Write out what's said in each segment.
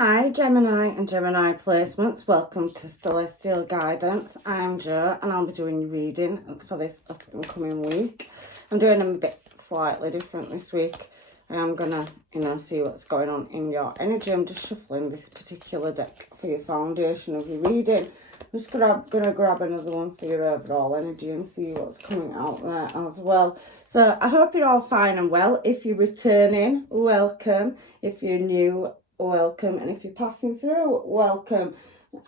Hi Gemini and Gemini placements, welcome to Celestial Guidance. I'm Jo and I'll be doing your reading for this up and coming week. I'm doing them a bit slightly different this week. I'm gonna, see what's going on in your energy. I'm just shuffling this particular deck for your foundation of your reading. I'm just gonna grab another one for your overall energy and see what's coming out there as well. So I hope you're all fine and well. If you're returning, welcome. If you're new, welcome. And if you're passing through, welcome.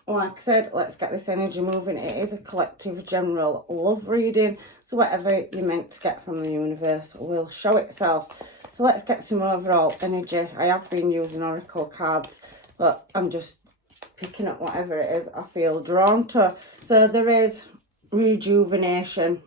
Like I said, let's get this energy moving. It is a collective general love reading, so whatever you're meant to get from the universe will show itself. So let's get some overall energy. I have been using oracle cards, but I'm just picking up whatever it is I feel drawn to. So there is rejuvenation.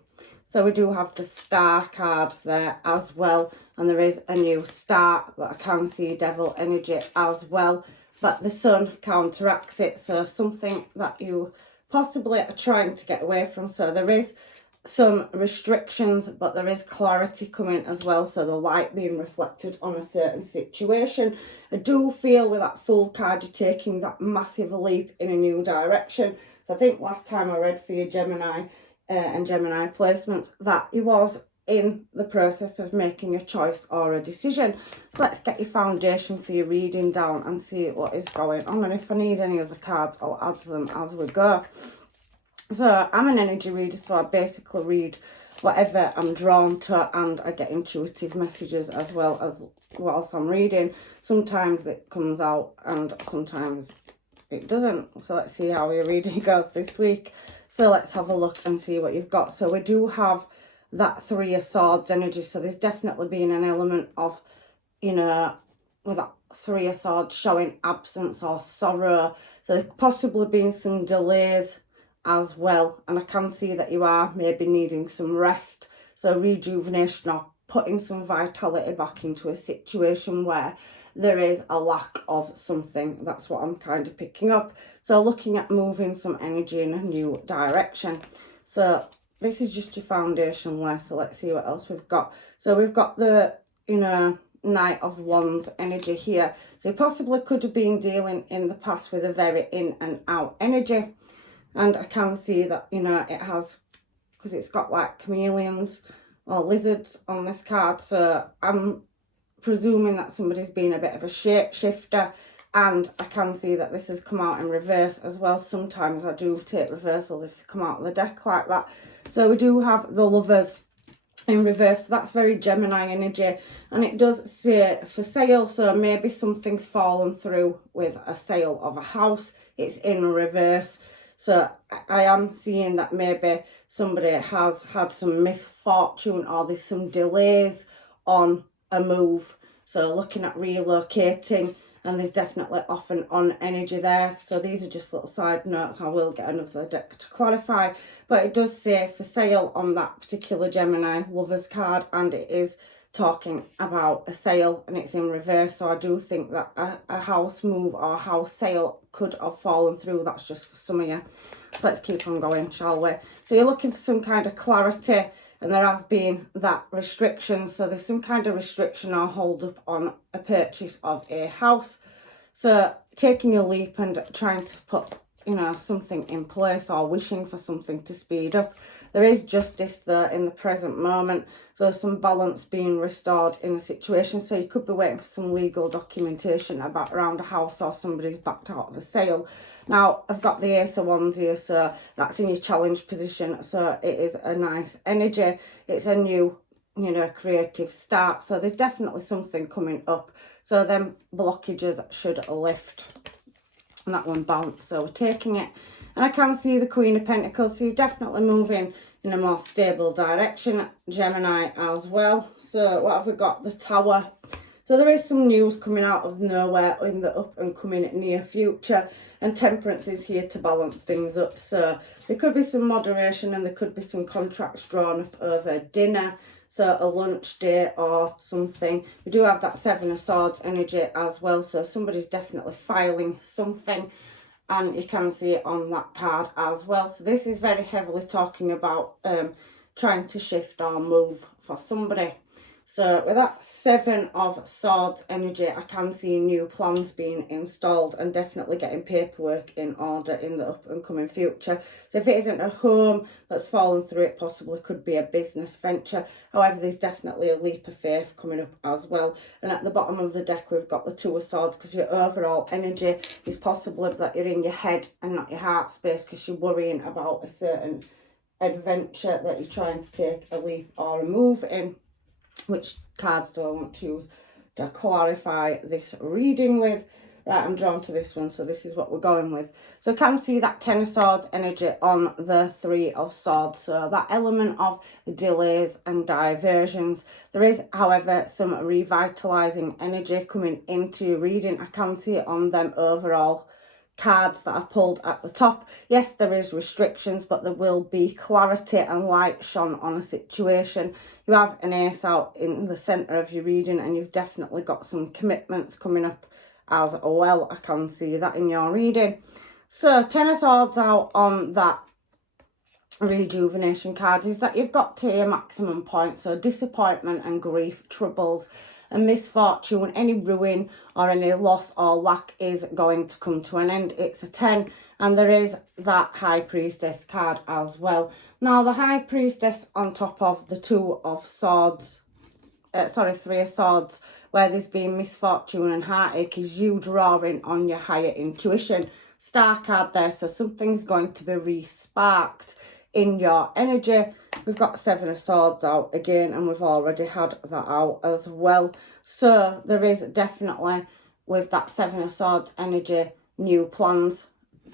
So we do have the Star card there as well. And there is a new start, but I can see devil energy as well. But the sun counteracts it. So something that you possibly are trying to get away from. So there is some restrictions, but there is clarity coming as well. So the light being reflected on a certain situation. I do feel with that Fool card, you're taking that massive leap in a new direction. So I think last time I read for you Gemini and Gemini placements that you was in the process of making a choice or a decision. So let's get your foundation for your reading down and see what is going on. And if I need any other cards, I'll add them as we go. So I'm an energy reader, so I basically read whatever I'm drawn to, and I get intuitive messages as well as whilst I'm reading. Sometimes it comes out and sometimes it doesn't. So let's see how your reading goes this week. So let's have a look and see what you've got. So we do have that Three of Swords energy. So there's definitely been an element of, with that Three of Swords showing absence or sorrow. So there's possibly been some delays as well. And I can see that you are maybe needing some rest. So rejuvenation or putting some vitality back into a situation where there is a lack of something. That's what I'm kind of picking up. So looking at moving some energy in a new direction. So this is just your foundation layer. So let's see what else we've got. So we've got the, Knight of Wands energy here. So you possibly could have been dealing in the past with a very in and out energy. And I can see that, it has, because it's got like chameleons or lizards on this card. So I'm presuming that somebody's been a bit of a shapeshifter. And I can see that this has come out in reverse as well. Sometimes I do take reversals if they come out of the deck like that. So we do have the Lovers in reverse. So that's very Gemini energy. And it does say for sale. So maybe something's fallen through with a sale of a house. It's in reverse. So I am seeing that maybe somebody has had some misfortune or there's some delays on a move. So looking at relocating, and there's definitely off and on energy there. So these are just little side notes. I will get another deck to clarify. But it does say for sale on that particular Gemini Lovers card, and it is talking about a sale and it's in reverse. So I do think that a house move or house sale could have fallen through. That's just for some of you. So let's keep on going, shall we? So you're looking for some kind of clarity, and there has been that restriction. So there's some kind of restriction or hold up on a purchase of a house. So taking a leap and trying to put, something in place or wishing for something to speed up. There is justice there in the present moment. So some balance being restored in a situation. So you could be waiting for some legal documentation around a house, or somebody's backed out of a sale. Now, I've got the Ace of Wands here, so that's in your challenge position. So it is a nice energy. It's a new, creative start. So there's definitely something coming up. So them blockages should lift. And that one bounced, so we're taking it. And I can see the Queen of Pentacles, so you're definitely moving in a more stable direction, Gemini as well. So what have we got? The Tower. So there is some news coming out of nowhere in the up and coming near future, and Temperance is here to balance things up. So there could be some moderation, and there could be some contracts drawn up over dinner. So a lunch date or something. We do have that Seven of Swords energy as well. So somebody's definitely filing something. And you can see it on that card as well. So this is very heavily talking about trying to shift or move for somebody. So with that Seven of Swords energy, I can see new plans being installed and definitely getting paperwork in order in the up and coming future. So if it isn't a home that's fallen through, it possibly could be a business venture. However, there's definitely a leap of faith coming up as well. And at the bottom of the deck, we've got the Two of Swords, because your overall energy is possibly that you're in your head and not your heart space, because you're worrying about a certain adventure that you're trying to take a leap or a move in. Which cards do I want to choose to clarify this reading with? Right, I'm drawn to this one, so this is what we're going with. So I can see that Ten of Swords energy on the Three of Swords. So that element of the delays and diversions. There is, however, some revitalising energy coming into your reading. I can see it on them overall cards that are pulled at the top. Yes, there is restrictions, but there will be clarity and light shone on a situation. You have an ace out in the centre of your reading, and you've definitely got some commitments coming up as well. I can see that in your reading. So Ten of Swords out on that rejuvenation card is that you've got to your maximum point. So disappointment and grief, troubles and misfortune, any ruin or any loss or lack is going to come to an end. It's a 10, and there is that High Priestess card as well. Now the High Priestess on top of the Two of Swords, Three of Swords, where there's been misfortune and heartache, is you drawing on your higher intuition. Star card there, so something's going to be re-sparked in your energy. We've got Seven of Swords out again, and we've already had that out as well. So there is definitely, with that Seven of Swords energy, new plans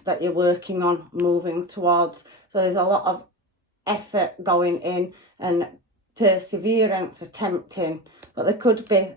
that you're working on, moving towards. So there's a lot of effort going in and perseverance, attempting, but there could be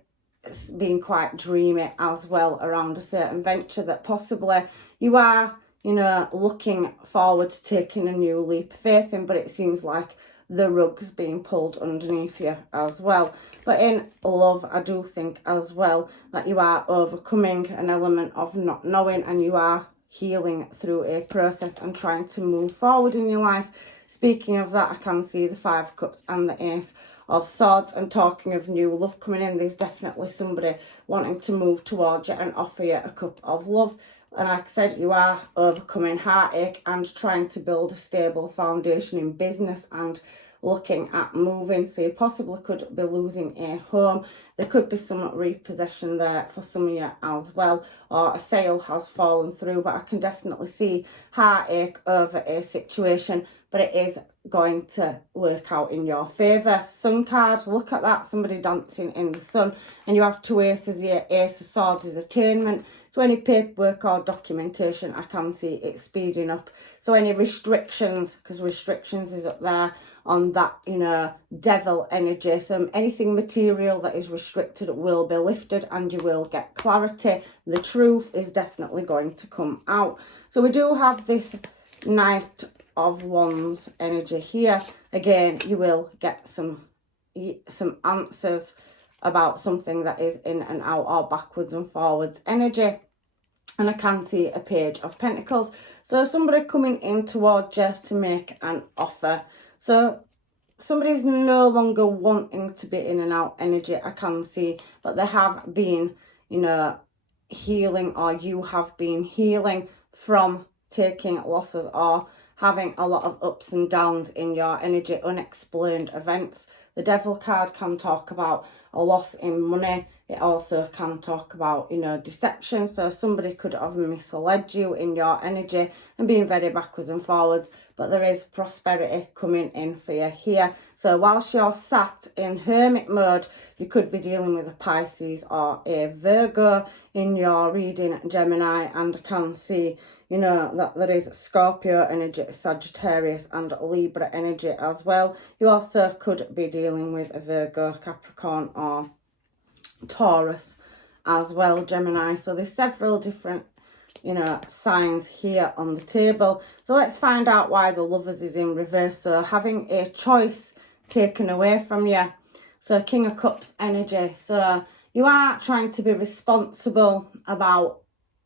being quite dreamy as well around a certain venture that possibly you are, you know, looking forward to taking a new leap of faith in, but it seems like the rug's being pulled underneath you as well. But in love, I do think as well that you are overcoming an element of not knowing, and you are healing through a process and trying to move forward in your life. Speaking of that, I can see the Five of Cups and the Ace of Swords, and talking of new love coming in, there's definitely somebody wanting to move towards you and offer you a cup of love. And like I said, you are overcoming heartache and trying to build a stable foundation in business and looking at moving. So you possibly could be losing a home. There could be some repossession there for some of you as well, or a sale has fallen through, but I can definitely see heartache over a situation, but it is going to work out in your favour. Sun card, look at that, somebody dancing in the sun, and you have two aces here. Ace of Swords is attainment. So any paperwork or documentation, I can see it speeding up. So any restrictions, because restrictions is up there on that, you know, devil energy. So anything material that is restricted will be lifted, and you will get clarity. The truth is definitely going to come out. So we do have this Knight of Wands energy here. Again, you will get some answers about something that is in and out or backwards and forwards energy. And I can see a Page of Pentacles. So somebody coming in towards you to make an offer. So somebody's no longer wanting to be in and out energy, I can see, but they have been, you know, healing, or you have been healing from taking losses or having a lot of ups and downs in your energy, unexplained events. The Devil card can talk about a loss in money. It also can talk about, you know, deception. So somebody could have misled you in your energy and being very backwards and forwards. But there is prosperity coming in for you here. So whilst you're sat in hermit mode, you could be dealing with a Pisces or a Virgo in your reading, Gemini. And I can see, you know, that there is Scorpio energy, Sagittarius and Libra energy as well. You also could be dealing with a Virgo, Capricorn or Taurus as well, Gemini. So there's several different, you know, signs here on the table. So let's find out why the Lovers is in reverse. So having a choice taken away from you. So King of Cups energy. So you are trying to be responsible about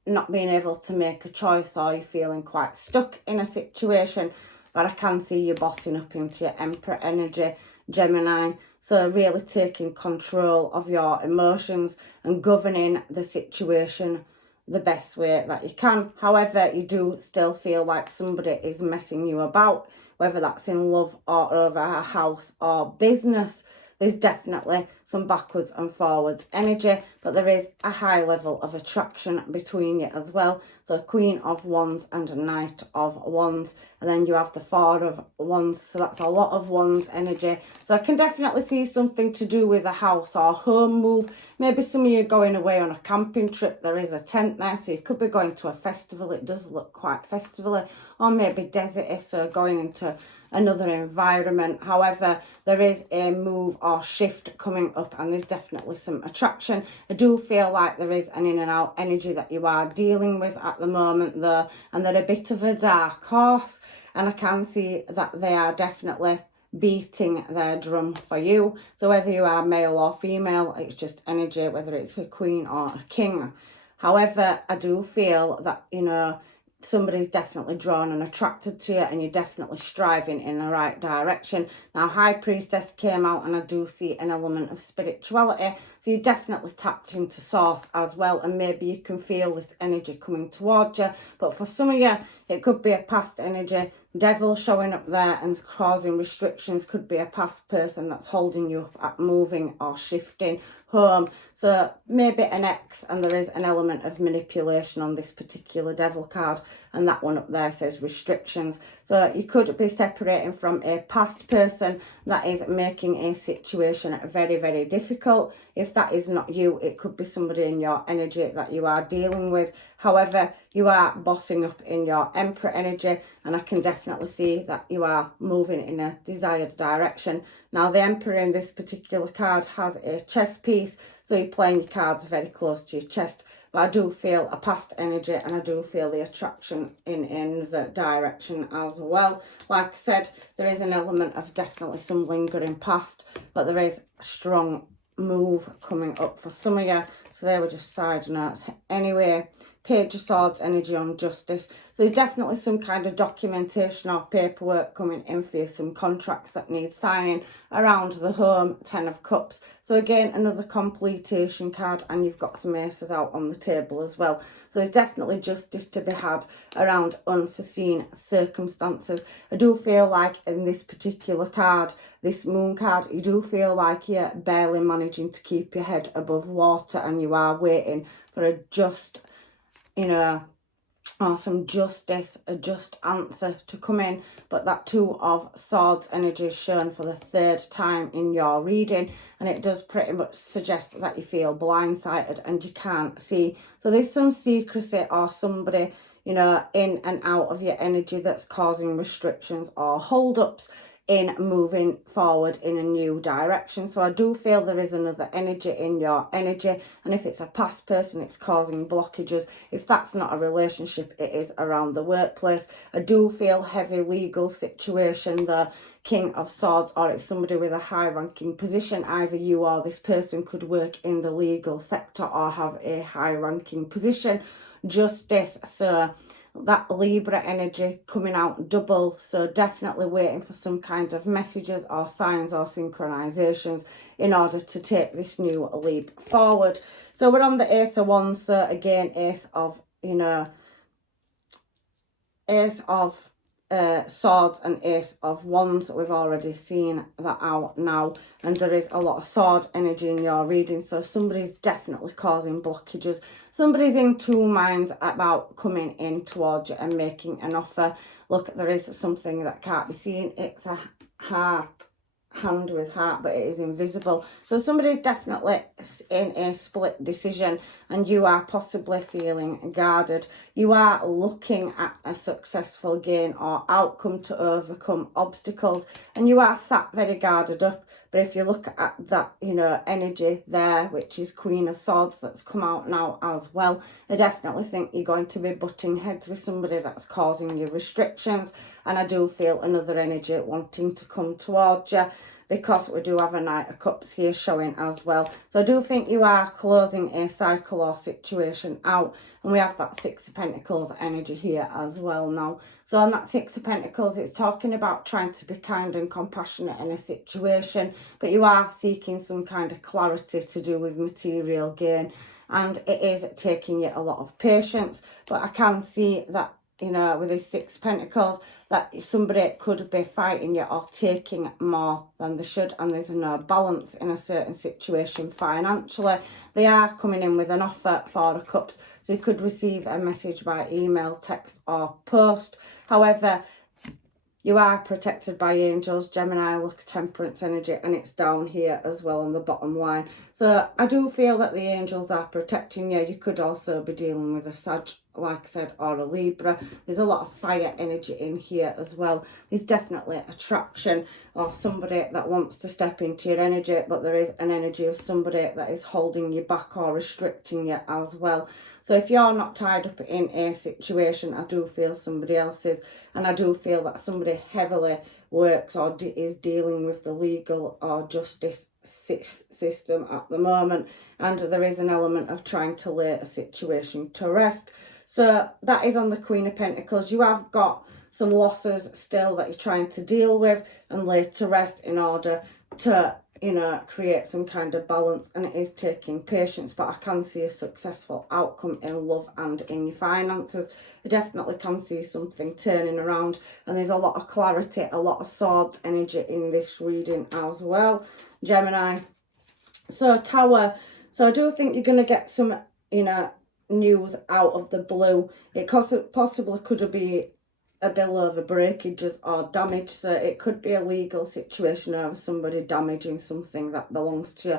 not being able to make a choice, or you're feeling quite stuck in a situation, but I can see you bossing up into your Emperor energy, Gemini. So really taking control of your emotions and governing the situation the best way that you can. However, you do still feel like somebody is messing you about, whether that's in love or over a house or business. There's definitely some backwards and forwards energy, but there is a high level of attraction between you as well. So Queen of Wands and a Knight of Wands, and then you have the Four of Wands, so that's a lot of Wands energy. So I can definitely see something to do with a house or home move. Maybe some of you are going away on a camping trip. There is a tent there, so you could be going to a festival. It does look quite festival-y, or maybe deserty, so going into another environment. However, there is a move or shift coming up, and there's definitely some attraction. I do feel like there is an in and out energy that you are dealing with at the moment though, and they're a bit of a dark horse, and I can see that they are definitely beating their drum for you. So whether you are male or female, it's just energy, whether it's a queen or a king. However, I do feel that, you know, somebody's definitely drawn and attracted to you, and you're definitely striving in the right direction. Now, High Priestess came out, and I do see an element of spirituality, so you're definitely tapped into source as well, and maybe you can feel this energy coming towards you. But for some of you, it could be a past energy. Devil showing up there and causing restrictions. Could be a past person that's holding you up at moving or shifting home. So maybe an ex, and there is an element of manipulation on this particular devil card, and that one up there says restrictions. So you could be separating from a past person that is making a situation very, very difficult. If that is not you, it could be somebody in your energy that you are dealing with. However, you are bossing up in your Emperor energy, and I can definitely see that you are moving in a desired direction. Now, the Emperor in this particular card has a chest piece, so you're playing your cards very close to your chest. But I do feel a past energy, and I do feel the attraction in the direction as well. Like I said, there is an element of definitely some lingering past, but there is a strong move coming up for some of you. So they were just side notes. Anyway, Page of Swords energy on justice. So there's definitely some kind of documentation or paperwork coming in for you, some contracts that need signing around the home. 10 of Cups. So again, another completion card, and you've got some aces out on the table as well. So there's definitely justice to be had around unforeseen circumstances. I do feel like in this particular card, this Moon card, you do feel like you're barely managing to keep your head above water, and you are waiting for a just, you know, or some justice, a just answer to come in. But that Two of Swords energy is shown for the third time in your reading, and it does pretty much suggest that you feel blindsided and you can't see. So there's some secrecy or somebody, you know, in and out of your energy that's causing restrictions or hold-ups in moving forward in a new direction. So I do feel there is another energy in your energy, and if it's a past person, it's causing blockages. If that's not a relationship, it is around the workplace. I do feel heavy legal situation, the King of Swords, or it's somebody with a high ranking position. Either you or this person could work in the legal sector or have a high ranking position. Justice, so that Libra energy coming out double, so definitely waiting for some kind of messages or signs or synchronizations in order to take this new leap forward. So we're on the Ace of Wands, so again, Ace of, you know, Ace of Swords and Ace of Wands. We've already seen that out now, and there is a lot of sword energy in your reading, so somebody's definitely causing blockages. Somebody's in two minds about coming in towards you and making an offer. Look, there is something that can't be seen. It's a heart, hand with heart, but it is invisible. So somebody's definitely in a split decision, and you are possibly feeling guarded. You are looking at a successful gain or outcome to overcome obstacles, and you are sat very guarded up. But if you look at that, you know, energy there, which is Queen of Swords that's come out now as well, I definitely think you're going to be butting heads with somebody that's causing you restrictions. And I do feel another energy wanting to come towards you. because we do have a Knight of Cups here showing as well. So I do think you are closing a cycle or situation out. And we have that Six of Pentacles energy here as well now. So on that Six of Pentacles, it's talking about trying to be kind and compassionate in a situation, but you are seeking some kind of clarity to do with material gain. And it is taking you a lot of patience. But I can see that, you know, with this Six of Pentacles, that somebody could be fighting you or taking more than they should, and there's no balance in a certain situation financially. They are coming in with an offer for the Cups, so you could receive a message by email, text or post. However, you are protected by angels, Gemini. Look, Temperance energy, and it's down here as well on the bottom line. So I do feel that the angels are protecting you. You could also be dealing with a Sag, like I said, or a Libra. There's a lot of fire energy in here as well. There's definitely attraction or somebody that wants to step into your energy, but there is an energy of somebody that is holding you back or restricting you as well. So if you're not tied up in a situation, I do feel somebody else is. And I do feel that somebody heavily works or is dealing with the legal or justice system at the moment. And there is an element of trying to lay a situation to rest. So that is on the Queen of Pentacles. You have got some losses still that you're trying to deal with and lay to rest in order to, you know, create some kind of balance, and it is taking patience, but I can see a successful outcome in love and in your finances. I definitely can see something turning around, and there's a lot of clarity, a lot of swords energy in this reading as well, Gemini. So Tower, so I do think you're going to get some, you know, news out of the blue. It possibly could be a bill over breakages or damage, so it could be a legal situation over somebody damaging something that belongs to you,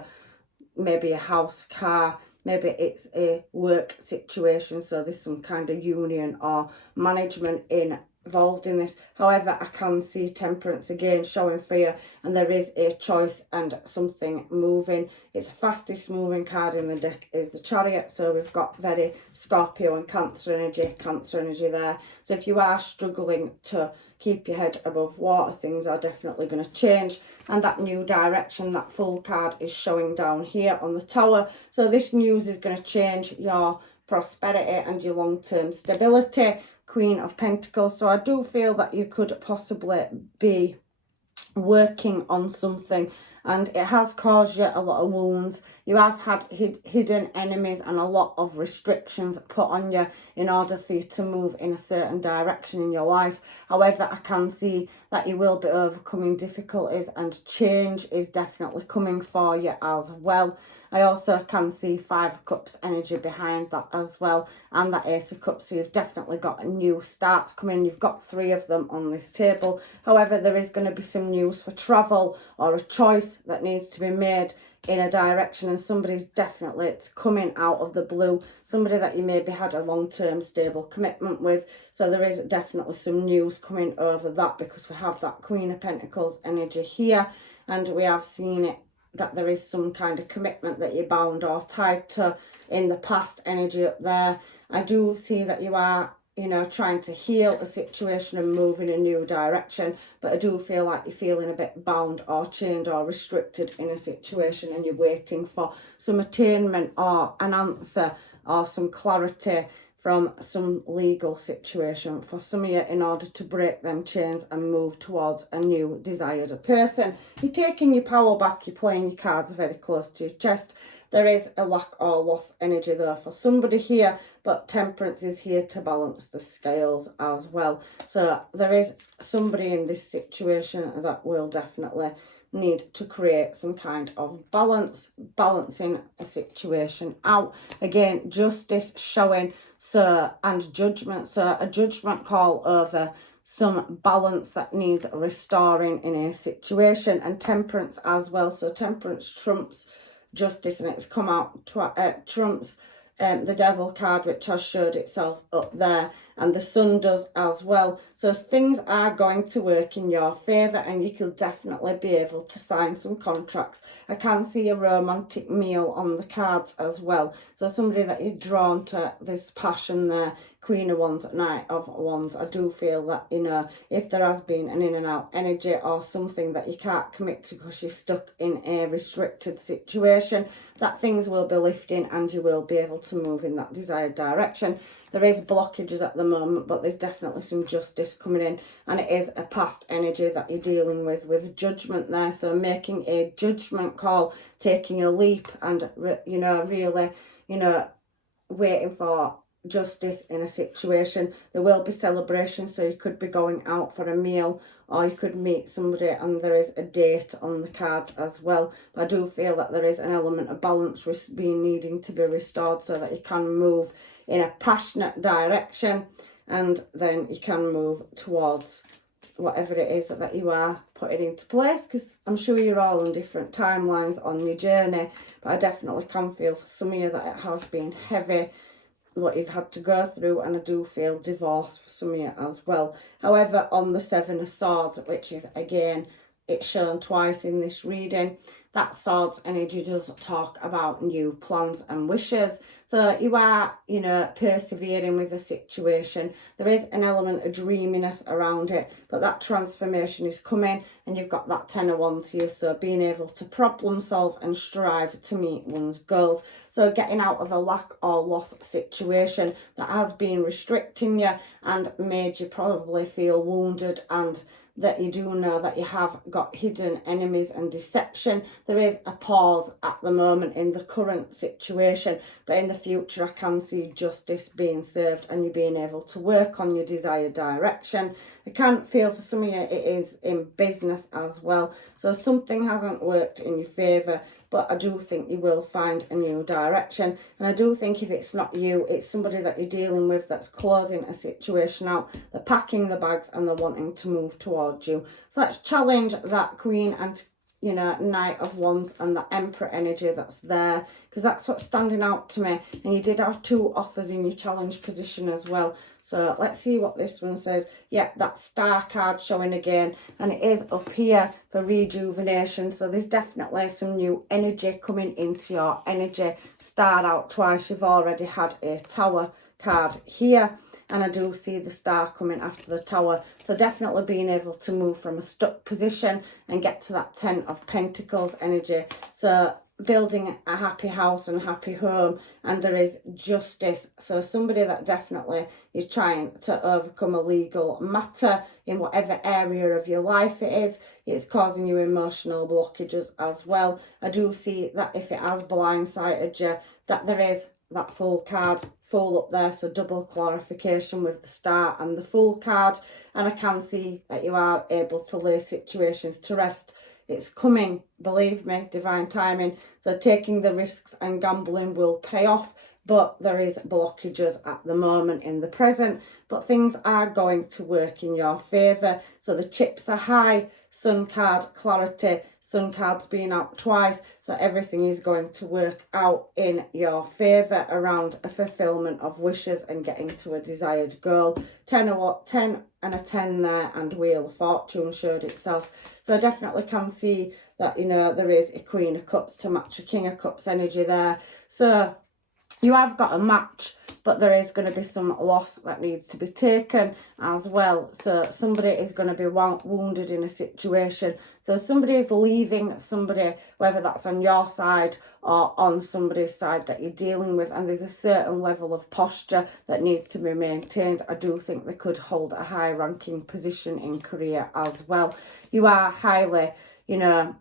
maybe a house, car, maybe it's a work situation, so there's some kind of union or management involved in this. However, I can see Temperance again showing for you, and there is a choice and something moving. It's the fastest moving card in the deck is the Chariot, so we've got very Scorpio and Cancer energy there. So if you are struggling to keep your head above water, things are definitely going to change, and that new direction, that Fool card is showing down here on the Tower. So this news is going to change your prosperity and your long-term stability, Queen of Pentacles. So I do feel that you could possibly be working on something, and it has caused you a lot of wounds. You have had hidden enemies and a lot of restrictions put on you in order for you to move in a certain direction in your life. However, I can see that you will be overcoming difficulties, and change is definitely coming for you as well. I also can see Five of Cups energy behind that as well, and that Ace of Cups. So you've definitely got a new start coming. You've got 3 of them on this table. However, there is going to be some news for travel or a choice that needs to be made in a direction, and somebody's definitely, it's coming out of the blue, somebody that you maybe had a long-term stable commitment with. So there is definitely some news coming over that, because we have that Queen of Pentacles energy here, and we have seen it that there is some kind of commitment that you're bound or tied to in the past energy up there. I do see that you are, you know, trying to heal a situation and move in a new direction, but I do feel like you're feeling a bit bound or chained or restricted in a situation, and you're waiting for some attainment or an answer or some clarity from some legal situation for some of you in order to break them chains and move towards a new desired person. You're taking your power back, you're playing your cards very close to your chest. There is a lack or loss energy there for somebody here, but Temperance is here to balance the scales as well. So there is somebody in this situation that will definitely need to create some kind of balance, balancing a situation out. Again, justice showing, so, and judgment. So a judgment call over some balance that needs restoring in a situation, and Temperance as well. So Temperance trumps justice, and it's come out trumps the Devil card, which has showed itself up there. and the sun does as well. So things are going to work in your favour, and you could definitely be able to sign some contracts. I can see a romantic meal on the cards as well. So somebody that you're drawn to, this passion there. Queen of Wands, Knight of Wands. I do feel that, you know, if there has been an in and out energy or something that you can't commit to because you're stuck in a restricted situation, that things will be lifting and you will be able to move in that desired direction. There is blockages at the moment, but there's definitely some justice coming in, and it is a past energy that you're dealing with judgment there. So making a judgment call, taking a leap, and, you know, really, you know, waiting for justice in a situation. There will be celebrations, so you could be going out for a meal, or you could meet somebody and there is a date on the cards as well. But I do feel that there is an element of balance being needing to be restored, so that you can move in a passionate direction, and then you can move towards whatever it is that you are putting into place, because I'm sure you're all on different timelines on your journey, but I definitely can feel for some of you that it has been heavy what you've had to go through, and I do feel divorce for some of you as well. However, on the Seven of Swords, which is again, it's shown twice in this reading, that Swords energy does talk about new plans and wishes. So you are, you know, persevering with the situation. There is an element of dreaminess around it, but that transformation is coming, and you've got that Ten of Wands here. So being able to problem solve and strive to meet one's goals. So getting out of a lack or loss situation that has been restricting you and made you probably feel wounded, and that you do know that you have got hidden enemies and deception. There is a pause at the moment in the current situation, but in the future I can see justice being served and you being able to work on your desired direction. I can feel for some of you it is in business as well. So something hasn't worked in your favour, but I do think you will find a new direction. And I do think if it's not you, it's somebody that you're dealing with that's closing a situation out. They're packing the bags and they're wanting to move towards you. So let's challenge that Queen and, you know, Knight of Wands and the Emperor energy that's there, because that's what's standing out to me. And you did have two offers in your challenge position as well. So let's see what this one says. Yeah, that Star card showing again, and it is up here for rejuvenation. So there's definitely some new energy coming into your energy. Starred out twice. You've already had a Tower card here, and I do see the Star coming after the Tower. So definitely being able to move from a stuck position and get to that Ten of Pentacles energy. So building a happy house and happy home, and there is justice. So somebody that definitely is trying to overcome a legal matter in whatever area of your life it is. It's causing you emotional blockages as well. I do see that if it has blindsided you, that there is that Fool card, Fool up there, so double clarification with the Star and the Fool card. And I can see that you are able to lay situations to rest. It's coming, believe me, divine timing. So taking the risks and gambling will pay off, but there is blockages at the moment in the present, but things are going to work in your favour. So the chips are high. Sun card, clarity. Sun card's been out twice, so everything is going to work out in your favour around a fulfilment of wishes and getting to a desired goal. 10 and a 10 there, and Wheel of Fortune showed itself. So I definitely can see that, you know, there is a Queen of Cups to match a King of Cups energy there. So you have got a match, but there is going to be some loss that needs to be taken as well. So somebody is going to be wounded in a situation. So somebody is leaving somebody, whether that's on your side or on somebody's side that you're dealing with. And there's a certain level of posture that needs to be maintained. I do think they could hold a high ranking position in career as well. You are highly, you know,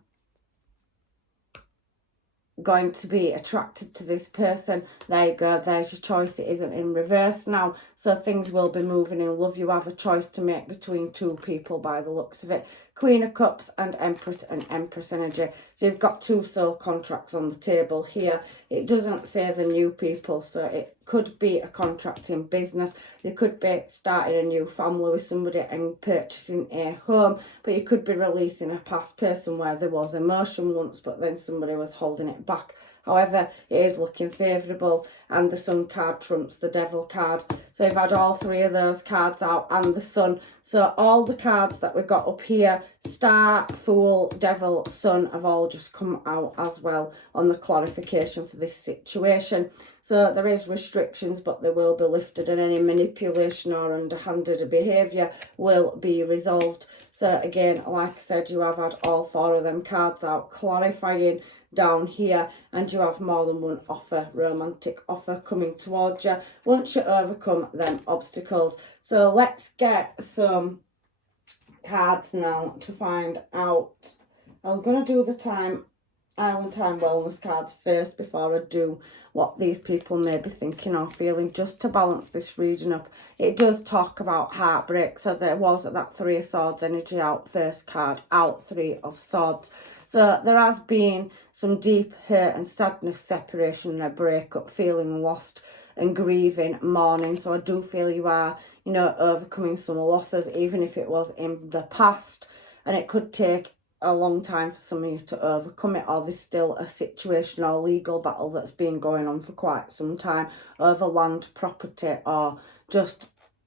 going to be attracted to this person. There you go, there's your choice. It isn't in reverse now, so things will be moving in love. You have a choice to make between two people by the looks of it. Queen of Cups and Empress energy. So you've got two soul contracts on the table here. It doesn't say the new people, so it could be a contract in business. You could be starting a new family with somebody and purchasing a home, but you could be releasing a past person where there was emotion once, but then somebody was holding it back However, it is looking favourable, and the Sun card trumps the Devil card. So you've had all three of those cards out and the Sun. So all the cards that we got up here, Star, Fool, Devil, Sun, have all just come out as well on the clarification for this situation. So there is restrictions, but they will be lifted, and any manipulation or underhanded behaviour will be resolved. So again, like I said, you have had all four of them cards out clarifying down here, and you have more than one offer, romantic offer coming towards you once you overcome them obstacles. So let's get some cards now to find out. I'm going to do the Island Time Wellness cards first before I do what these people may be thinking or feeling, just to balance this reading up. It does talk about heartbreak, so there was that Three of Swords energy out, first card out, Three of Swords. So there has been some deep hurt and sadness, separation and a breakup, feeling lost and grieving, mourning. So I do feel you are, you know, overcoming some losses, even if it was in the past, and it could take a long time for some of you to overcome it, or there's still a situation or legal battle that's been going on for quite some time over land, property, or just,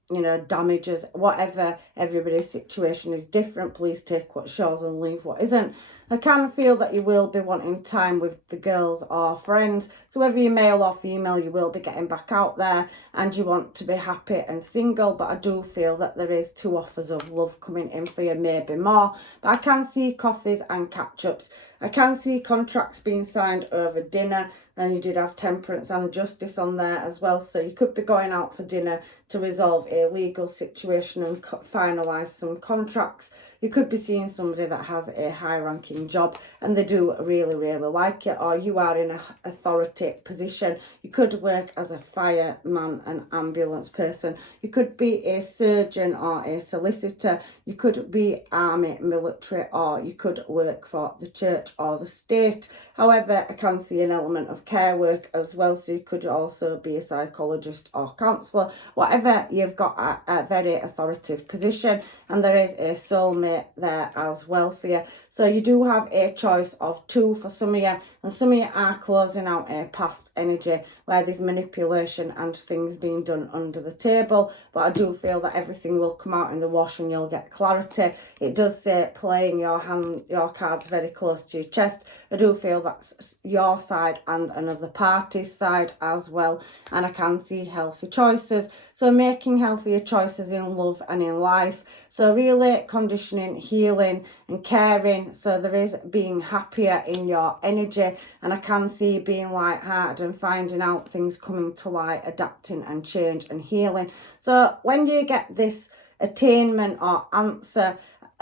you know, damages, whatever. Everybody's situation is different. Please take what's yours and leave what isn't. I can feel that you will be wanting time with the girls or friends. So whether you're male or female, you will be getting back out there and you want to be happy and single. But I do feel that there is two offers of love coming in for you, maybe more. But I can see coffees and catch-ups. I can see contracts being signed over dinner. And you did have Temperance and Justice on there as well. So you could be going out for dinner to resolve a legal situation and finalise some contracts. You could be seeing somebody that has a high-ranking job and they do really, really like it. Or you are in an authority position. You could work as a fireman, an ambulance person. You could be a surgeon or a solicitor. You could be army, military, or you could work for the church or the state. However, I can see an element of care work as well. So you could also be a psychologist or counsellor. Whatever, you've got a very authoritative position, and there is a soulmate there as well for you. So you do have a choice of two for some of you, and some of you are closing out a past energy where there's manipulation and things being done under the table. But I do feel that everything will come out in the wash and you'll get clarity. It does say playing your cards very close to your chest. I do feel that's your side and another party's side as well. And I can see healthy choices. So making healthier choices in love and in life. So really conditioning, healing and caring. So there is being happier in your energy. And I can see being light-hearted and finding out things coming to light, adapting and change and healing. So when you get this attainment or answer,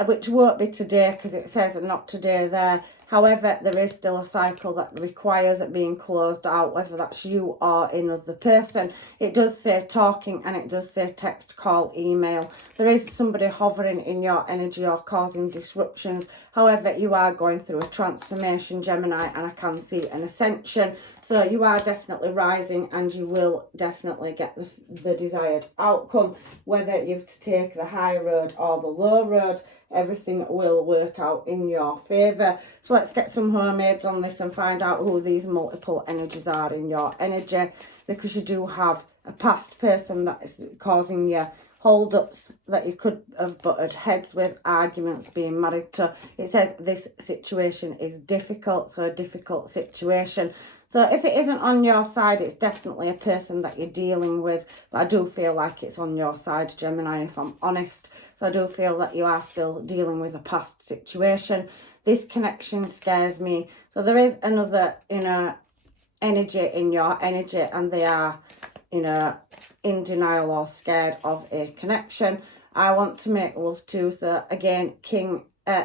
which won't be today because it says not today there. However, there is still a cycle that requires it being closed out, whether that's you or another person. It does say talking and it does say text, call, email. There is somebody hovering in your energy or causing disruptions. However, you are going through a transformation, Gemini, and I can see an ascension. So you are definitely rising and you will definitely get the desired outcome. Whether you have to take the high road or the low road, everything will work out in your favour. So let's get some homemades on this and find out who these multiple energies are in your energy, because you do have a past person that is causing you hold-ups that you could have butted heads with, arguments, being married to. It says this situation is difficult, so a difficult situation. So if it isn't on your side, it's definitely a person that you're dealing with. But I do feel like it's on your side, Gemini, if I'm honest. So I do feel that you are still dealing with a past situation. This connection scares me. So there is another, energy in your energy, and they are, in denial or scared of a connection. I want to make love too. So again,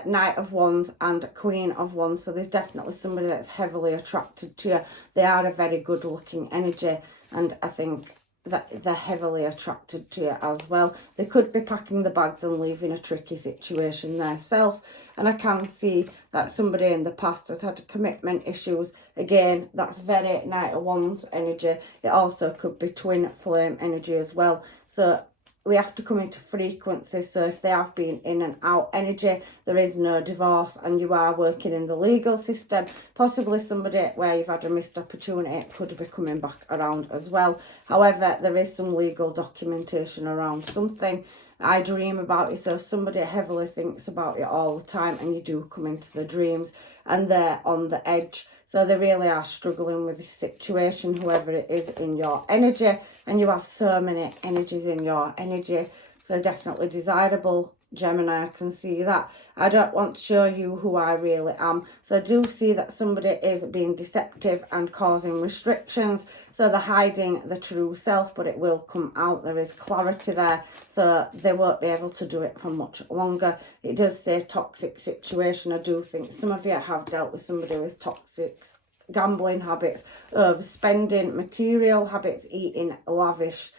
Knight of Wands and Queen of Wands. So there's definitely somebody that's heavily attracted to you. They are a very good looking energy, and I think that they're heavily attracted to you as well. They could be packing the bags and leaving a tricky situation themselves. And I can see that somebody in the past has had commitment issues. Again, that's very Knight of Wands energy. It also could be twin flame energy as well. So we have to come into frequency. So if they have been in and out energy, there is no divorce, and you are working in the legal system, possibly somebody where you've had a missed opportunity, it could be coming back around as well. However, there is some legal documentation around something. I dream about it, so somebody heavily thinks about it all the time, and you do come into the dreams and they're on the edge. So they really are struggling with this situation, whoever it is in your energy. And you have so many energies in your energy. So definitely desirable, Gemini, I can see that. I don't want to show you who I really am. So I do see that somebody is being deceptive and causing restrictions. So they're hiding the true self, but it will come out. There is clarity there. So they won't be able to do it for much longer. It does say toxic situation. I do think some of you have dealt with somebody with toxic gambling habits, overspending, material habits, eating lavish,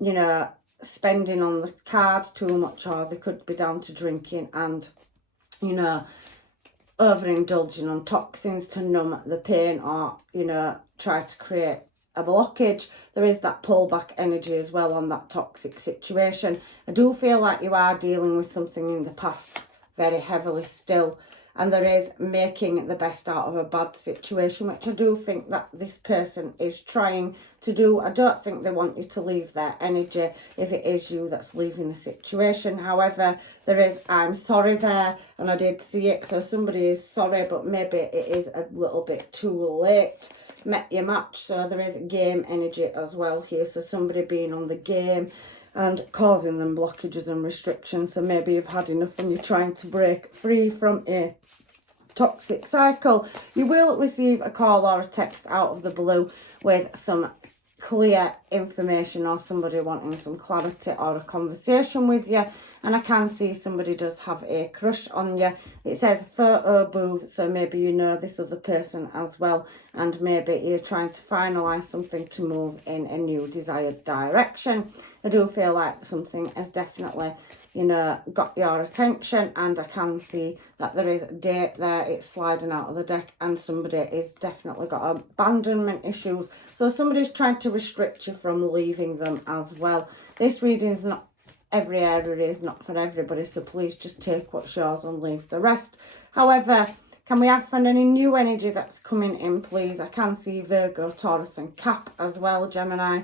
you know, spending on the card too much, or they could be down to drinking and, you know, overindulging on toxins to numb the pain, or, you know, try to create a blockage. There is that pullback energy as well on that toxic situation. I do feel like you are dealing with something in the past very heavily still, and there is making the best out of a bad situation, which I do think that this person is trying to do. I don't think they want you to leave their energy if it is you that's leaving the situation. However, there is I'm sorry there, and I did see it. So somebody is sorry, but maybe it is a little bit too late. Met your match. So there is game energy as well here. So somebody being on the game and causing them blockages and restrictions. So maybe you've had enough and you're trying to break free from a toxic cycle. You will receive a call or a text out of the blue with some clear information, or somebody wanting some clarity or a conversation with you. And I can see somebody does have a crush on you. It says photo booth, so maybe you know this other person as well, and maybe you're trying to finalise something to move in a new desired direction. I do feel like something has definitely, you know, got your attention, and I can see that there is a date there. It's sliding out of the deck, and somebody is definitely got abandonment issues. So somebody's trying to restrict you from leaving them as well. This reading is not, every area is not for everybody, so please just take what's yours and leave the rest. However, can we have any new energy that's coming in, please? I can see Virgo, Taurus and Cap as well, Gemini,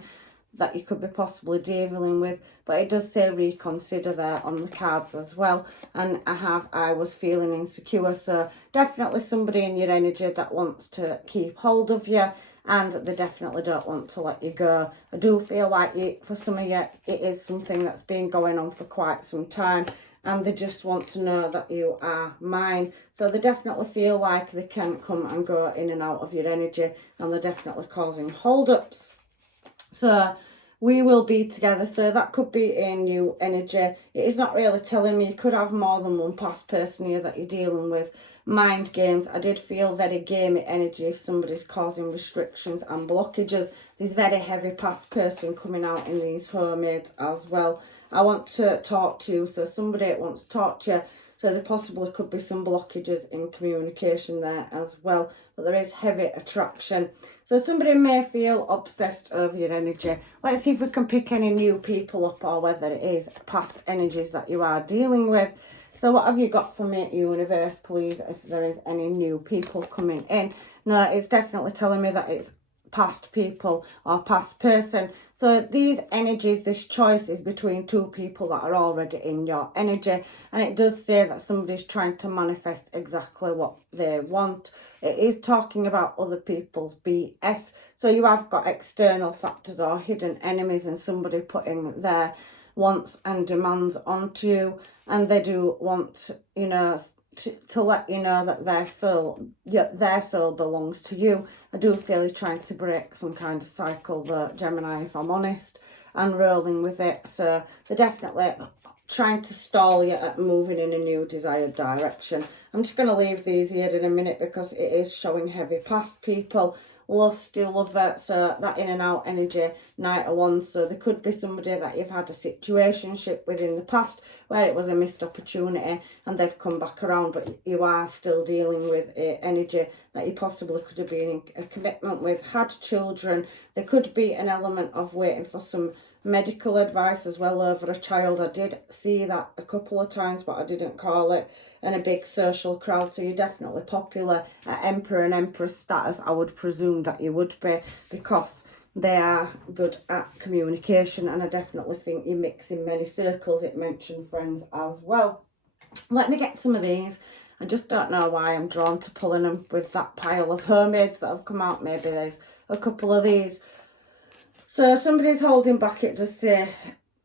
that you could be possibly dealing with, but it does say reconsider there on the cards as well. And I was feeling insecure, so definitely somebody in your energy that wants to keep hold of you, and they definitely don't want to let you go. I do feel like for some of you, it is something that's been going on for quite some time, and they just want to know that you are mine. So they definitely feel like they can come and go in and out of your energy, and they're definitely causing hold-ups. So we will be together. So that could be a new energy. It is not really telling me. You could have more than one past person here that you're dealing with. Mind games. I did feel very gamey energy if somebody's causing restrictions and blockages. There's very heavy past person coming out in these homemades as well. I want to talk to you. So somebody wants to talk to you. So there possibly could be some blockages in communication there as well. But there is heavy attraction. So somebody may feel obsessed over your energy. Let's see if we can pick any new people up, or whether it is past energies that you are dealing with. So what have you got for me, universe, please, if there is any new people coming in? No, it's definitely telling me that it's past people or past person. So these energies, this choice is between two people that are already in your energy, and it does say that somebody's trying to manifest exactly what they want. It is talking about other people's BS. So you have got external factors or hidden enemies, and somebody putting their wants and demands onto you, and they do want, you know, to let you know that their soul belongs to you. I do feel you're trying to break some kind of cycle, the Gemini, if I'm honest, and rolling with it. So they're definitely trying to stall you at moving in a new desired direction. I'm just going to leave these here in a minute because it is showing heavy past people. Lusty lover, so that in and out energy, Knight of Wands. So there could be somebody that you've had a situationship with in the past where it was a missed opportunity and they've come back around, but you are still dealing with energy that you possibly could have been in a commitment with, had children. There could be an element of waiting for some medical advice as well over a child. I did see that a couple of times, but I didn't call it. And a big social crowd, so you're definitely popular at Emperor and Empress status. I would presume that you would be, because they are good at communication, and I definitely think you mix in many circles. It mentioned friends as well. Let me get some of these. I just don't know why I'm drawn to pulling them with that pile of homemades that have come out. Maybe there's a couple of these. So somebody's holding back. It does say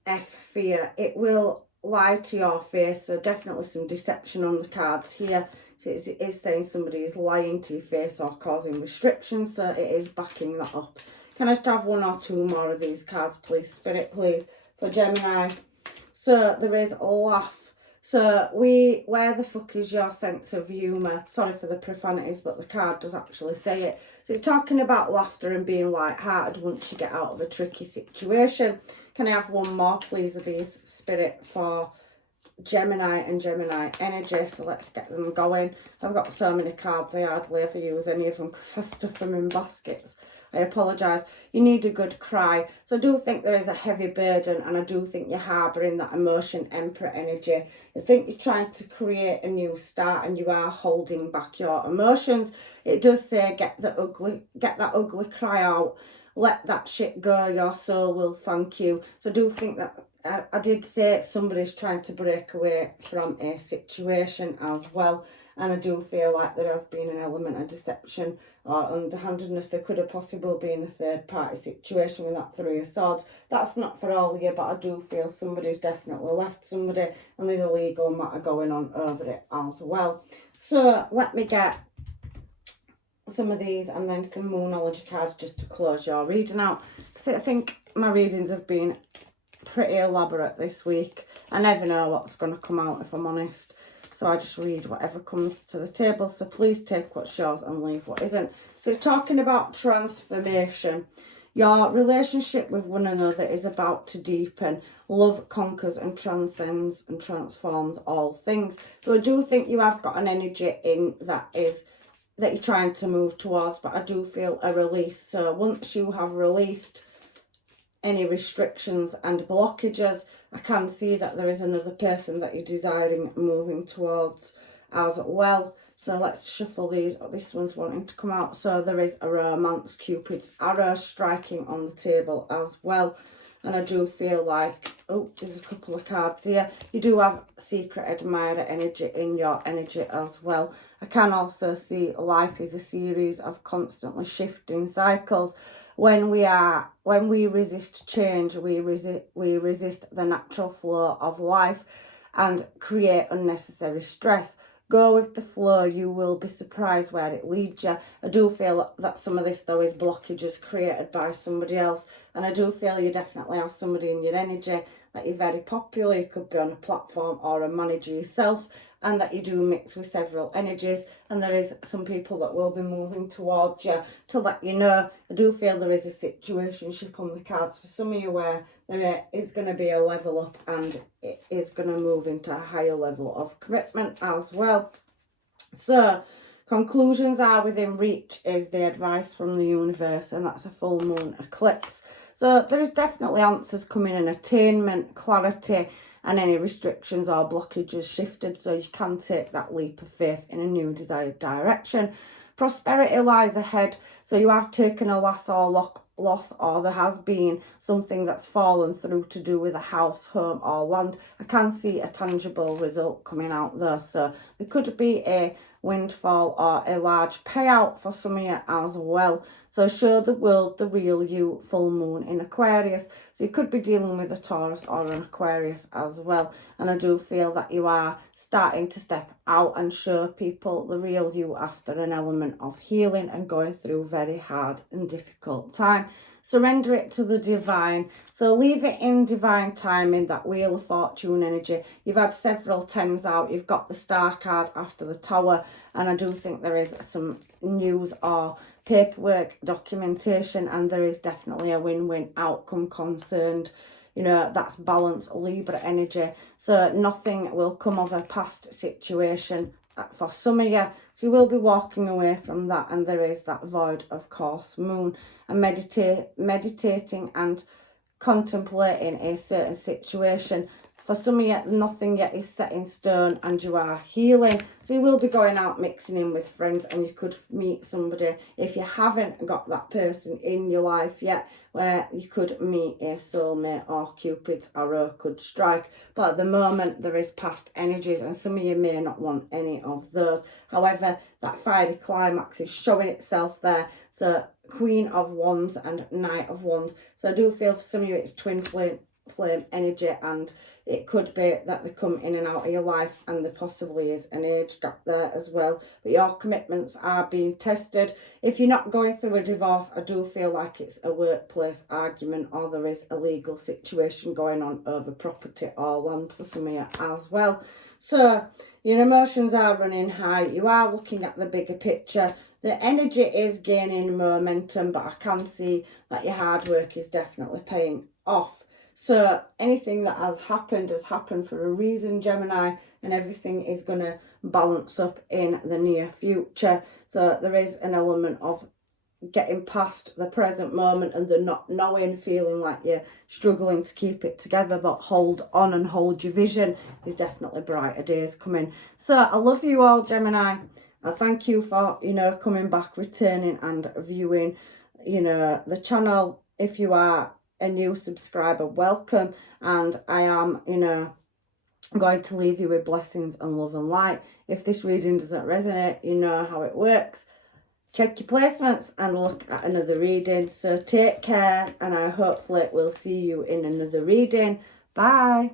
F, fear. It will lie to your face. So definitely some deception on the cards here. So it is saying somebody is lying to your face or causing restrictions. So it is backing that up. Can I just have one or two more of these cards, please? Spirit, please, for Gemini. So there is laugh. So where the fuck is your sense of humour? Sorry for the profanities, but the card does actually say it. So you're talking about laughter and being light-hearted once you get out of a tricky situation. Can I have one more, please, of these, Spirit, for Gemini and Gemini energy? So let's get them going. I've got so many cards, I hardly ever use any of them because I stuff them in baskets. I apologise. You need a good cry. So I do think there is a heavy burden, and I do think you're harbouring that emotion, Emperor energy. I think you're trying to create a new start, and you are holding back your emotions. It does say get that ugly cry out. Let that shit go. Your soul will thank you. So I do think that I did say somebody's trying to break away from a situation as well. And I do feel like there has been an element of deception or underhandedness. There could have possibly been a third party situation with that Three of Swords. That's not for all of you, but I do feel somebody's definitely left somebody, and there's a legal matter going on over it as well. So let me get some of these and then some Moonology cards just to close your reading out. So I think my readings have been pretty elaborate this week. I never know what's going to come out, if I'm honest. So I just read whatever comes to the table. So please take what's yours and leave what isn't. So it's talking about transformation. Your relationship with one another is about to deepen. Love conquers and transcends and transforms all things. So I do think you have got an energy in that you're trying to move towards, but I do feel a release. So once you have released any restrictions and blockages, I can see that there is another person that you're desiring moving towards as well. So let's shuffle these. Oh, this one's wanting to come out. So there is a romance, Cupid's arrow striking on the table as well. And I do feel like, oh, there's a couple of cards here. You do have secret admirer energy in your energy as well. I can also see life is a series of constantly shifting cycles. When we resist change, we resist the natural flow of life and create unnecessary stress. Go with the flow, you will be surprised where it leads you. I do feel that some of this though is blockages created by somebody else, and I do feel you definitely have somebody in your energy that you're very popular. You could be on a platform or a manager yourself, and that you do mix with several energies, and there is some people that will be moving towards you to let you know. I do feel there is a situationship on the cards for some of you where there is going to be a level up, and it is going to move into a higher level of commitment as well. So conclusions are within reach is the advice from the universe, and that's a full moon eclipse. So there is definitely answers coming in, attainment, clarity, and any restrictions or blockages shifted, so you can take that leap of faith in a new desired direction. Prosperity lies ahead, so you have taken a loss, or there has been something that's fallen through to do with a house, home or land. I can see a tangible result coming out there, so there could be a windfall or a large payout for some of you as well. So show the world the real you, full moon in Aquarius. So you could be dealing with a Taurus or an Aquarius as well. And I do feel that you are starting to step out and show people the real you after an element of healing and going through very hard and difficult time. Surrender it to the divine. So leave it in divine timing, that Wheel of Fortune energy. You've had several tens out. You've got the Star card after the Tower. And I do think there is some news or paperwork, documentation, and there is definitely a win-win outcome concerned. You know, that's balance, Libra energy. So nothing will come of a past situation for some of you. So you will be walking away from that, and there is that void, of course, moon. And meditating and contemplating a certain situation. For some of you, nothing yet is set in stone and you are healing. So you will be going out mixing in with friends, and you could meet somebody, if you haven't got that person in your life yet, where you could meet a soulmate or Cupid's arrow could strike. But at the moment, there is past energies, and some of you may not want any of those. However, that fiery climax is showing itself there. So Queen of Wands and Knight of Wands. So I do feel for some of you it's twin flame energy, and it could be that they come in and out of your life, and there possibly is an age gap there as well. But your commitments are being tested. If you're not going through a divorce, I do feel like it's a workplace argument, or there is a legal situation going on over property or land for some of you as well. So your emotions are running high. You are looking at the bigger picture. The energy is gaining momentum, but I can see that your hard work is definitely paying off. So anything that has happened for a reason, Gemini, and everything is going to balance up in the near future. So there is an element of getting past the present moment and the not knowing, feeling like you're struggling to keep it together, but hold on and hold your vision. There's definitely brighter days coming. So I love you all, Gemini. I thank you for, coming back, returning and viewing, the channel. If you are a new subscriber, welcome. And I am, going to leave you with blessings and love and light. If this reading doesn't resonate, you know how it works. Check your placements and look at another reading. So take care, and I hopefully will see you in another reading. Bye.